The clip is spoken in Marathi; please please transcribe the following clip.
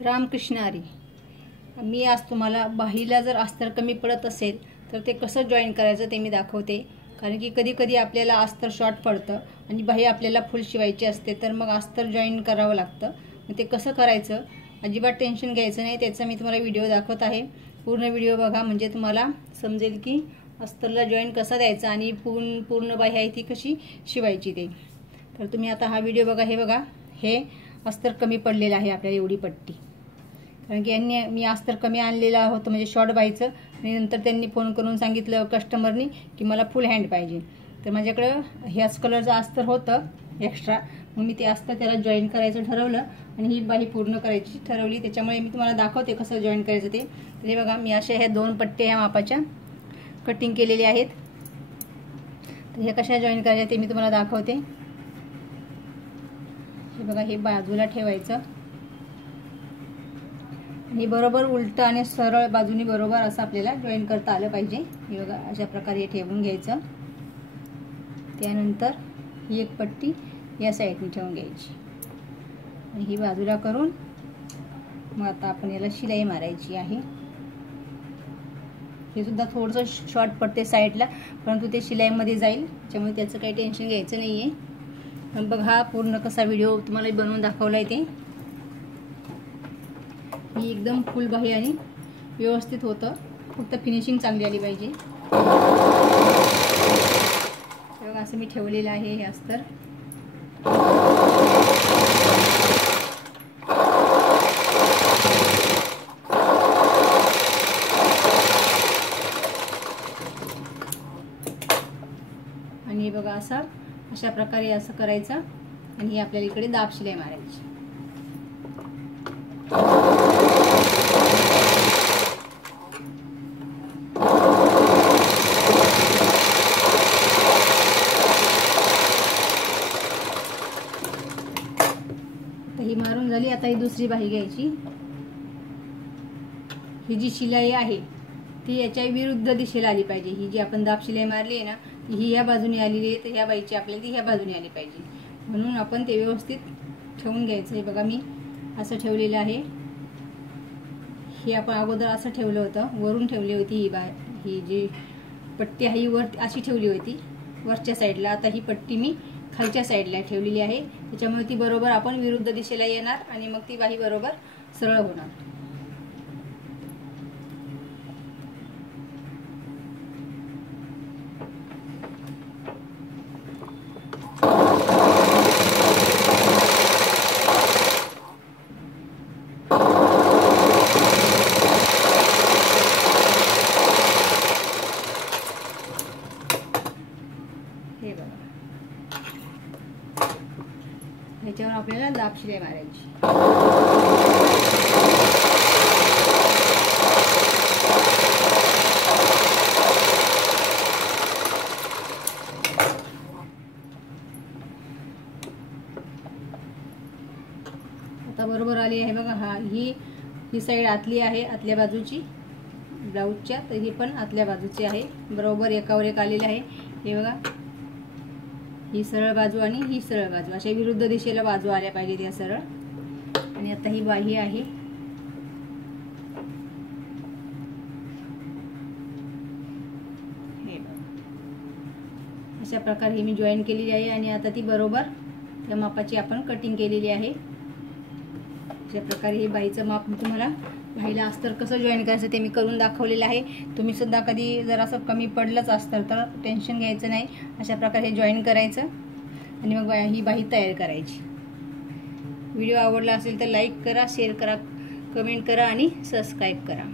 रामकृष्ण हरी। मी आज तुम्हाला बाहीला जर अस्तर कमी पडत असेल तर ते कसं जॉईन करायचं ते मी दाखवते। कारण की कधी कधी आपल्याला अस्तर शॉर्ट पडतं आणि बाही आपल्याला फुल शिवायची असते, तर मग अस्तर जॉईन करावं लागतं। मग ते कसं करायचं, अजिबात टेन्शन घ्यायचं नाही, त्याचा मी तुम्हाला व्हिडिओ दाखवत आहे। पूर्ण व्हिडिओ बघा, म्हणजे तुम्हाला समजेल की अस्तरला जॉईन कसा द्यायचा आणि पूर्ण बाही आहे ती कशी शिवायची ते। तर तुम्ही आता हा व्हिडिओ बघा। हे बघा, हे अस्तर कमी पडलेलं आहे आपल्याला, एवढी पट्टी। कारण की यांनी मी अस्तर कमी आणलेलं होतं, म्हणजे शॉर्ट बाहीचं, आणि नंतर त्यांनी फोन करून सांगितलं कस्टमरनी की मला फुल हँड पाहिजे। तर माझ्याकडं ह्याच कलरचं अस्तर होतं एक्स्ट्रा, मग मी ते अस्तर त्याला जॉईन करायचं ठरवलं आणि ही बाही पूर्ण करायची ठरवली। त्याच्यामुळे मी तुम्हाला दाखवते कसं जॉईन करायचं ते। तर हे बघा, मी अशा ह्या 2 पट्ट्या ह्या मापाच्या कटिंग केलेल्या आहेत। तर ह्या कशा जॉईन करायच्या ते मी तुम्हाला दाखवते। हे बघा, हे बाजूला ठेवायचं आणि बरोबर उलट आणि सरळ बाजूनी बरोबर असं आपल्याला जॉईन करता आलं पाहिजे। हे बघा, अशा प्रकारे ठेवून घ्यायचं। त्यानंतर ही एक पट्टी या साईडने ठेवून घ्यायची आणि ही बाजूला करून मग आता आपण याला शिलाई मारायची आहे। हे सुद्धा थोडंसं शॉर्ट पडते साईडला, परंतु ते शिलाईमध्ये जाईल, त्यामुळे त्याचं काही टेन्शन घ्यायचं नाहीये। पण बघा पूर्ण कसा व्हिडिओ तुम्हाला बनवून दाखवलाय ते। ही एकदम फुल बाही आणि व्यवस्थित होतं, फक्त फिनिशिंग चांगली आली पाहिजे। बघा, असं मी ठेवलेलं आहे हे अस्तर। आणि बघा, अशा प्रकारे असं करायचं आणि ही आपल्याला इकडे दाब शिलाई मारायची। ही मारून झाली, आता ही दुसरी बाही घ्यायची। ही जी शिलाई आहे ती याच्या विरुद्ध दिशेला आली पाहिजे। ही जी आपण दाब शिलाई मारली आहे ना, ही या बाजूने आलेली आहे, तर ह्या बाईची आपल्याला ती ह्या बाजूने आली पाहिजे, म्हणून आपण ते व्यवस्थित ठेवून घ्यायचं। हे बघा, मी असं ठेवलेलं आहे। हे आपण अगोदर असं ठेवलं होतं, वरून ठेवली होती ही जी पट्टी आहे वर अशी ठेवली होती वरच्या साईडला। आता ही पट्टी मी खालच्या साईडला ठेवलेली आहे, त्याच्यामुळे ती बरोबर आपण विरुद्ध दिशेला येणार आणि मग ती बाही बरोबर सरळ होणार। हे बघा, ह्याच्यावर आपल्याला दाब शिलाई मारायची। आता बरोबर आली आहे बघा। ही साईड आतली आहे, आतल्या बाजूची ब्लाऊजच्या, तर ही पण आतल्या बाजूची आहे, बरोबर एकावर एक आलेले आहे। हे बघा, ही सरळ बाजू आणि ही सरळ बाजू, अशा विरुद्ध दिशेला बाजू आल्या पाहिजेत या सरळ। आणि आता ही बाही आहे, हे बघा, अशा प्रकारे ही मी जॉईन केलेली आहे आणि आता ती बरोबर त्या मापाची आपण कटिंग केलेली आहे। अशा प्रकारे हे बाहीचं माप मी तुम्हाला बाहीला अस्तर कसं जॉईन करायचं ते मी करून दाखवलेलं आहे। तुम्ही सुद्धा कधी जर असं कमी पडलंच अस्तर तर टेन्शन घ्यायचं नाही, अशा प्रकारे हे जॉईन करायचं आणि मग ही बाही तयार करायची। व्हिडिओ आवडला असेल तर लाईक करा, शेअर करा, कमेंट करा आणि सबस्क्राईब करा।